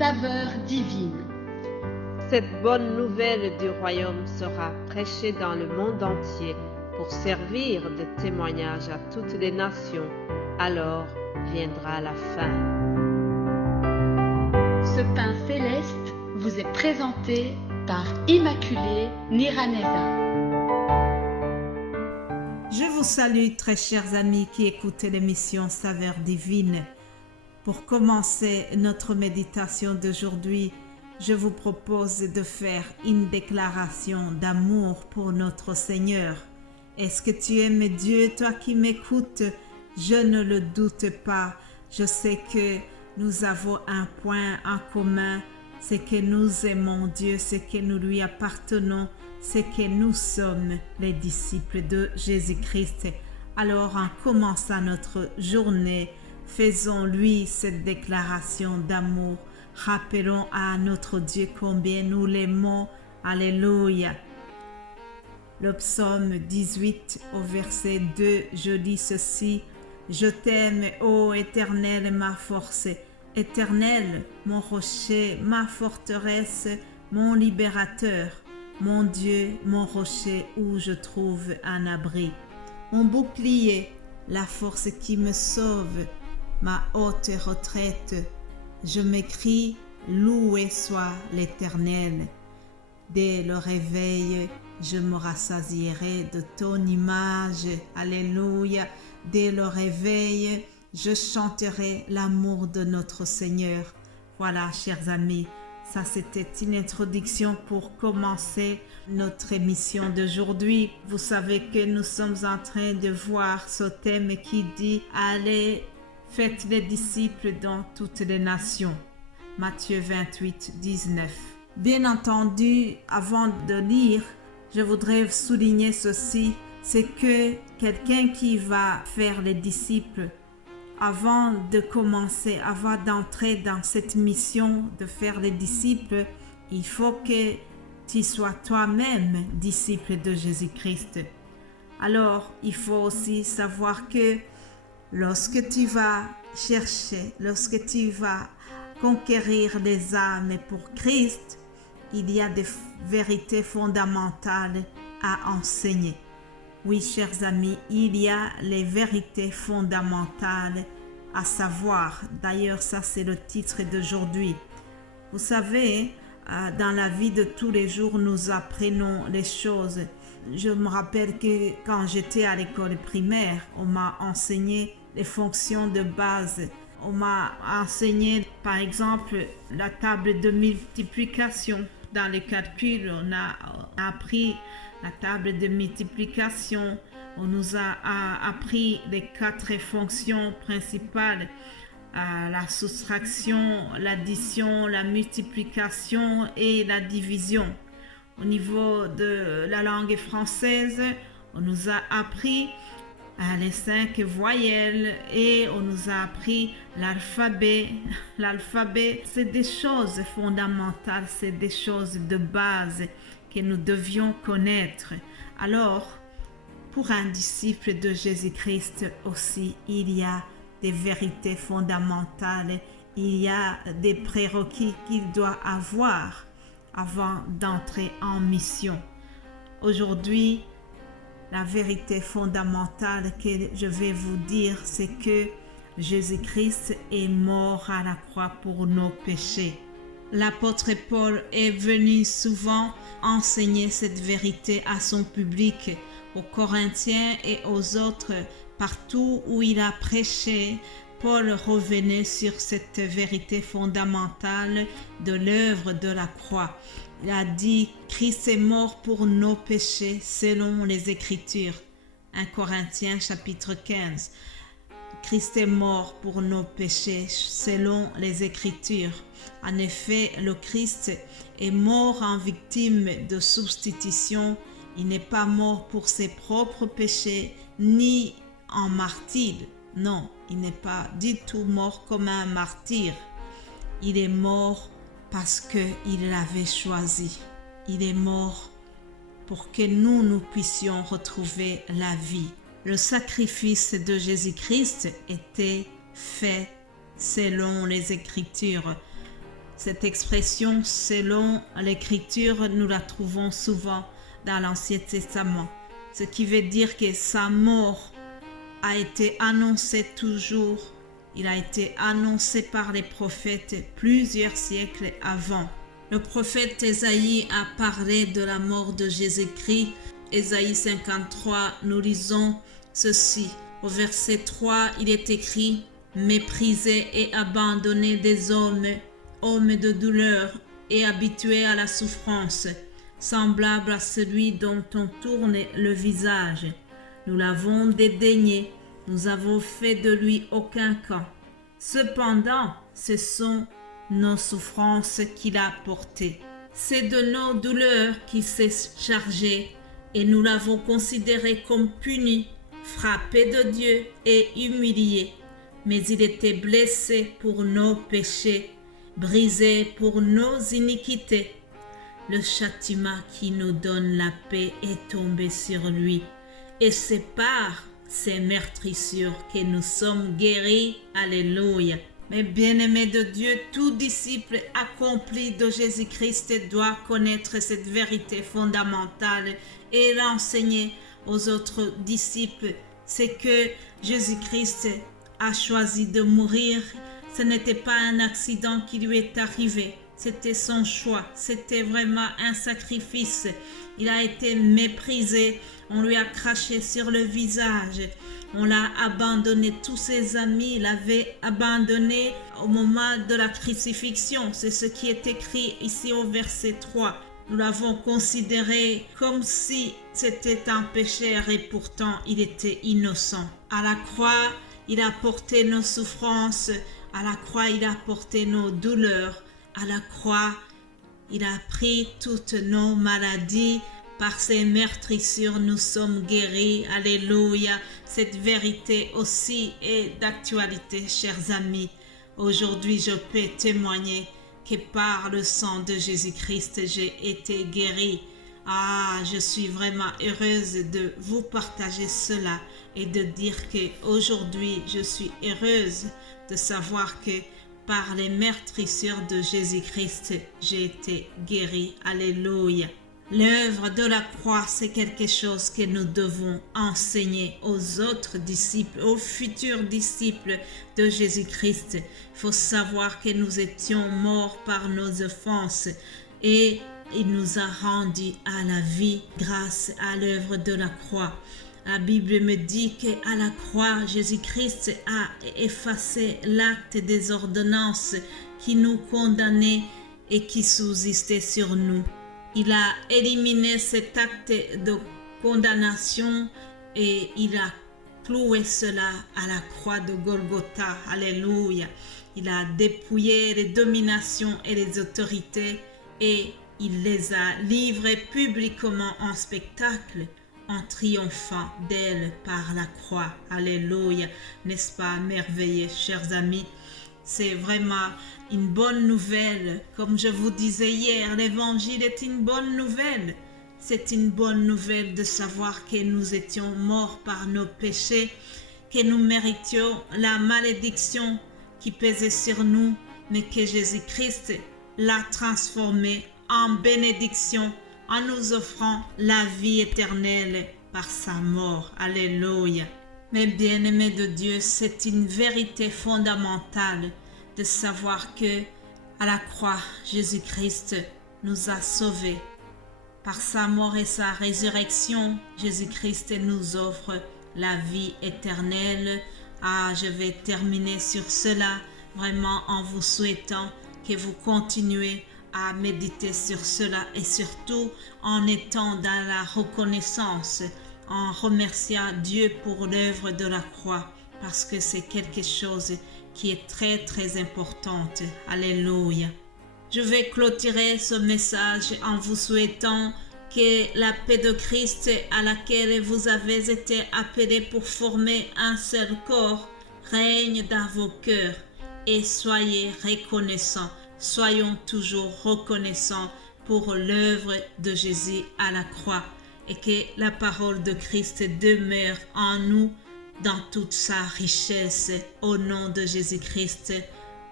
saveur divine. Cette bonne nouvelle du royaume sera prêchée dans le monde entier pour servir de témoignage à toutes les nations. Alors viendra la fin. Ce pain céleste vous est présenté par Immaculée Niraneza. Je vous salue très chers amis qui écoutez l'émission Saveur divine. Pour commencer notre méditation d'aujourd'hui, je vous propose de faire une déclaration d'amour pour notre Seigneur. Est-ce que tu aimes Dieu, toi qui m'écoutes? Je ne le doute pas. Je sais que nous avons un point en commun, c'est que nous aimons Dieu, c'est que nous lui appartenons, c'est que nous sommes les disciples de Jésus-Christ. Alors, en commençant notre journée, faisons-lui cette déclaration d'amour. Rappelons à notre Dieu combien nous l'aimons. Alléluia. Le psaume 18 au verset 2, je dis ceci. Je t'aime, ô Éternel, ma force. Éternel, mon rocher, ma forteresse, mon libérateur, mon Dieu, mon rocher où je trouve un abri. Mon bouclier, la force qui me sauve, ma haute retraite. Je m'écrie, loué soit l'Éternel. Dès le réveil, je me rassasierai de ton image. Alléluia. Dès le réveil, je chanterai l'amour de notre Seigneur. Voilà, chers amis, ça c'était une introduction pour commencer notre émission d'aujourd'hui. Vous savez que nous sommes en train de voir ce thème qui dit « Allez, faites les disciples dans toutes les nations ». Matthieu 28, 19. Bien entendu, avant de lire, je voudrais souligner ceci, c'est que quelqu'un qui va faire les disciples, avant de commencer, avant d'entrer dans cette mission de faire les disciples, il faut que tu sois toi-même disciple de Jésus-Christ. Alors, il faut aussi savoir que lorsque tu vas chercher, lorsque tu vas conquérir les âmes pour Christ, il y a des vérités fondamentales à enseigner. Oui, chers amis, il y a les vérités fondamentales à savoir. D'ailleurs, ça c'est le titre d'aujourd'hui. Vous savez, dans la vie de tous les jours, nous apprenons les choses. Je me rappelle que quand j'étais à l'école primaire, on m'a enseigné les fonctions de base. On m'a enseigné, par exemple, la table de multiplication. Dans le calcul, on a appris la table de multiplication. On nous a appris les 4 fonctions principales. La soustraction, l'addition, la multiplication et la division. Au niveau de la langue française, on nous a appris les 5 voyelles et on nous a appris l'alphabet. L'alphabet, c'est des choses fondamentales, c'est des choses de base que nous devions connaître. Alors, pour un disciple de Jésus-Christ aussi, il y a des vérités fondamentales, il y a des prérequis qu'il doit avoir avant d'entrer en mission. Aujourd'hui, la vérité fondamentale que je vais vous dire, c'est que Jésus-Christ est mort à la croix pour nos péchés. L'apôtre Paul est venu souvent enseigner cette vérité à son public, aux Corinthiens et aux autres. Partout où il a prêché, Paul revenait sur cette vérité fondamentale de l'œuvre de la croix. Il a dit « Christ est mort pour nos péchés selon les Écritures ». 1 Corinthiens chapitre 15. Christ est mort pour nos péchés selon les Écritures. En effet, le Christ est mort en victime de substitution. Il n'est pas mort pour ses propres péchés, ni en martyr. Non, il n'est pas du tout mort comme un martyr. Il est mort parce qu'il l'avait choisi. Il est mort pour que nous puissions retrouver la vie. Le sacrifice de Jésus-Christ était fait selon les Écritures. Cette expression, selon l'Écriture, nous la trouvons souvent dans l'Ancien Testament, ce qui veut dire que sa mort a été annoncée toujours. Il a été annoncé par les prophètes plusieurs siècles avant. Le prophète Ésaïe a parlé de la mort de Jésus-Christ. Ésaïe 53, nous lisons ceci. Au verset 3, il est écrit « Méprisé et abandonné des hommes, homme de douleur et habitué à la souffrance, semblable à celui dont on tourne le visage. Nous l'avons dédaigné, nous avons fait de lui aucun cas. Cependant, ce sont nos souffrances qu'il a portées. C'est de nos douleurs qu'il s'est chargé et nous l'avons considéré comme puni, frappé de Dieu et humilié. Mais il était blessé pour nos péchés, brisé pour nos iniquités. Le châtiment qui nous donne la paix est tombé sur lui, et c'est par ses meurtrissures que nous sommes guéris. Alléluia. Mais bien-aimés de Dieu, tout disciple accompli de Jésus-Christ doit connaître cette vérité fondamentale et l'enseigner aux autres disciples. C'est que Jésus-Christ a choisi de mourir. Ce n'était pas un accident qui lui est arrivé. C'était son choix. C'était vraiment un sacrifice. Il a été méprisé. On lui a craché sur le visage. On l'a abandonné. Tous ses amis l'avaient abandonné au moment de la crucifixion. C'est ce qui est écrit ici au verset 3. Nous l'avons considéré comme si c'était un pécheur et pourtant il était innocent. À la croix, il a porté nos souffrances. À la croix, il a porté nos douleurs. À la croix, il a pris toutes nos maladies. Par ses meurtrissures, nous sommes guéris. Alléluia. Cette vérité aussi est d'actualité, chers amis. Aujourd'hui, je peux témoigner que par le sang de Jésus-Christ, j'ai été guéri. Je suis vraiment heureuse de vous partager cela et de dire qu'aujourd'hui, je suis heureuse de savoir que par les meurtrissures de Jésus-Christ, j'ai été guéri. Alléluia. L'œuvre de la croix, c'est quelque chose que nous devons enseigner aux autres disciples, aux futurs disciples de Jésus-Christ. Il faut savoir que nous étions morts par nos offenses et il nous a rendus à la vie grâce à l'œuvre de la croix. La Bible me dit qu'à la croix, Jésus-Christ a effacé l'acte des ordonnances qui nous condamnaient et qui subsistaient sur nous. Il a éliminé cet acte de condamnation et il a cloué cela à la croix de Golgotha. Alléluia. Il a dépouillé les dominations et les autorités et il les a livrées publiquement en spectacle en triomphant d'elle par la croix. Alléluia. N'est-ce pas merveilleux, chers amis? C'est vraiment une bonne nouvelle. Comme je vous disais hier, l'évangile est une bonne nouvelle. C'est une bonne nouvelle de savoir que nous étions morts par nos péchés, que nous méritions la malédiction qui pesait sur nous, mais que Jésus-Christ l'a transformée en bénédiction en nous offrant la vie éternelle par sa mort. Alléluia. Mais bien-aimés de Dieu, c'est une vérité fondamentale de savoir que à la croix, Jésus-Christ nous a sauvés. Par sa mort et sa résurrection, Jésus-Christ nous offre la vie éternelle. Je vais terminer sur cela, vraiment en vous souhaitant que vous continuez à méditer sur cela et surtout en étant dans la reconnaissance, en remerciant Dieu pour l'œuvre de la croix, parce que c'est quelque chose qui est très très importante. Alléluia. Je vais clôturer ce message en vous souhaitant que la paix de Christ à laquelle vous avez été appelés pour former un seul corps règne dans vos cœurs et soyez reconnaissants. Soyons toujours reconnaissants pour l'œuvre de Jésus à la croix et que la parole de Christ demeure en nous dans toute sa richesse. Au nom de Jésus-Christ,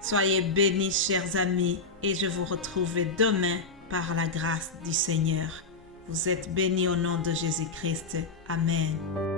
Soyez bénis, chers amis, et je vous retrouve demain par la grâce du Seigneur. Vous êtes bénis au nom de Jésus-Christ. Amen.